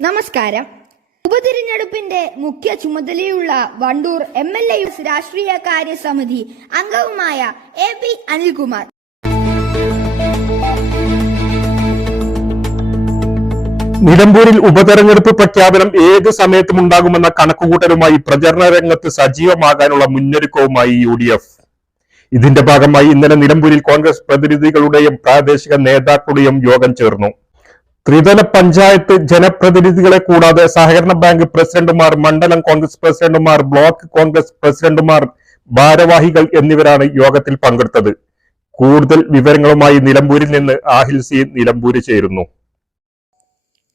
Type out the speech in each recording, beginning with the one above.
നമസ്കാരം. ഉപതിരഞ്ഞെടുപ്പിന്റെ മുഖ്യ ചുമതലയുള്ള വണ്ടൂർ എം എൽ എ രാഷ്ട്രീയ കാര്യ സമിതി അംഗവുമായ എ പി അനിൽകുമാർ. നിലമ്പൂരിൽ ഉപതെരഞ്ഞെടുപ്പ് പ്രഖ്യാപനം ഏത് സമയത്തും ഉണ്ടാകുമെന്ന കണക്കുകൂട്ടലുമായി പ്രചരണ രംഗത്ത് സജീവമാകാനുള്ള മുന്നൊരുക്കവുമായി യു ഡി എഫ്. ഇതിന്റെ ഭാഗമായി ഇന്നലെ നിലമ്പൂരിൽ കോൺഗ്രസ് പ്രതിനിധികളുടെയും പ്രാദേശിക നേതാക്കളുടെയും യോഗം ചേർന്നു. ത്രിതല പഞ്ചായത്ത് ജനപ്രതിനിധികളെ കൂടാതെ സഹകരണ ബാങ്ക് പ്രസിഡന്റുമാർ മണ്ഡലം കോൺഗ്രസ് പ്രസിഡന്റുമാർ ബ്ലോക്ക് കോൺഗ്രസ് പ്രസിഡന്റുമാർ ഭാരവാഹികൾ എന്നിവരാണ് യോഗത്തിൽ പങ്കെടുത്തത്. കൂടുതൽ വിവരങ്ങളുമായി നിലമ്പൂരിൽ നിന്ന് ആഹിൽ സി നിലമ്പൂര് ചേരുന്നു.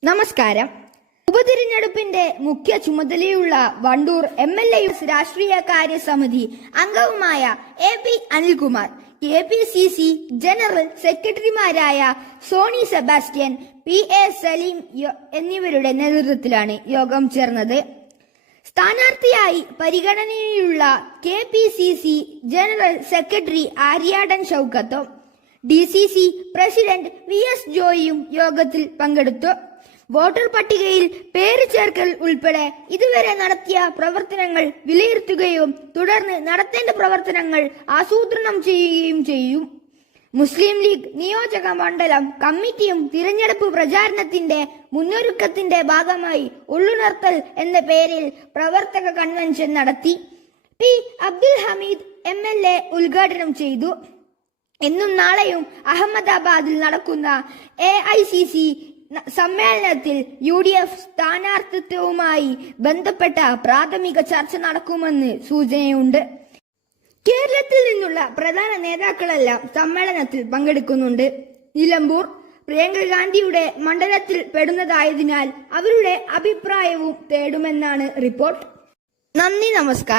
നമസ്കാരം. ഉപതിരഞ്ഞെടുപ്പിന്റെ മുഖ്യ ചുമതലയുള്ള വണ്ടൂർ എം എൽ എ രാഷ്ട്രീയ കാര്യ സമിതി അംഗവുമായ A P Anilkumar K P C C general സെക്രട്ടറിമാരായ Soni Sebastian P A Salim എന്നിവരുടെ നേതൃത്വത്തിലാണ് യോഗം ചേർന്നത്. സ്ഥാനാർത്ഥിയായി പരിഗണനയിലുള്ള K P C C general secretary Aryadan ഷൗക്കത്തും D C C president V S ജോയിയും യോഗത്തിൽ പങ്കെടുത്തു. വോട്ടർ പട്ടികയിൽ പേര് ചേർക്കൽ ഉൾപ്പെടെ ഇതുവരെ നടത്തിയ പ്രവർത്തനങ്ങൾ വിലയിരുത്തുകയും തുടർന്ന് നടത്തേണ്ട പ്രവർത്തനങ്ങൾ ആസൂത്രണം ചെയ്യുകയും ചെയ്യും. മുസ്ലിം ലീഗ് നിയോജക മണ്ഡലം കമ്മിറ്റിയും തിരഞ്ഞെടുപ്പ് പ്രചാരണത്തിന്റെ മുന്നൊരുക്കത്തിന്റെ ഭാഗമായി ഉള്ളുണർത്തൽ എന്ന പേരിൽ പ്രവർത്തക കൺവെൻഷൻ നടത്തി. P Abdul Hameed M L A ഉദ്ഘാടനം ചെയ്തു. എന്നും നാളെയും അഹമ്മദാബാദിൽ നടക്കുന്ന എ ഐ സി സി സമ്മേളനത്തിൽ യു ഡി എഫ് സ്ഥാനാർത്ഥിത്വവുമായി ബന്ധപ്പെട്ട പ്രാഥമിക ചർച്ച നടക്കുമെന്ന് സൂചനയുണ്ട്. കേരളത്തിൽ നിന്നുള്ള പ്രധാന നേതാക്കളെല്ലാം സമ്മേളനത്തിൽ പങ്കെടുക്കുന്നുണ്ട്. നിലമ്പൂർ പ്രിയങ്ക ഗാന്ധിയുടെ മണ്ഡലത്തിൽ പെടുന്നതായതിനാൽ അവരുടെ അഭിപ്രായവും തേടുമെന്നാണ് റിപ്പോർട്ട്. നന്ദി നമസ്കാരം.